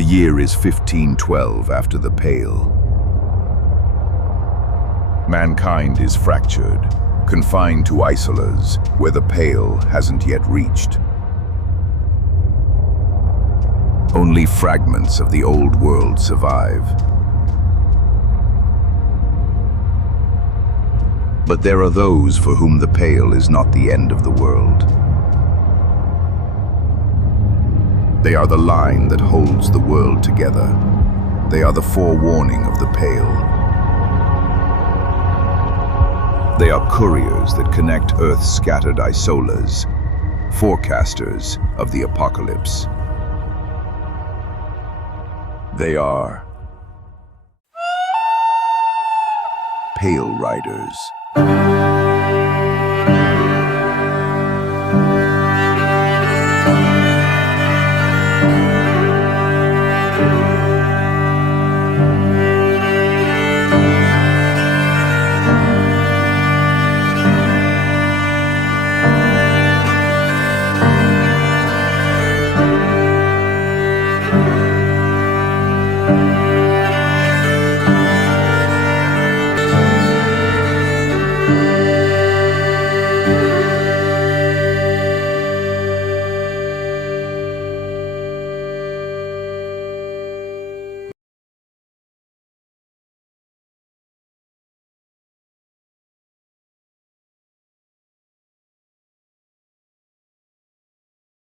The year is 1512 after the Pale. Mankind is fractured, confined to isolas where the Pale hasn't yet reached. Only fragments of the old world survive. But there are those for whom the Pale is not the end of the world. They are the line that holds the world together. They are the forewarning of the Pale. They are couriers that connect Earth's scattered isolas, forecasters of the apocalypse. They are Pale Riders.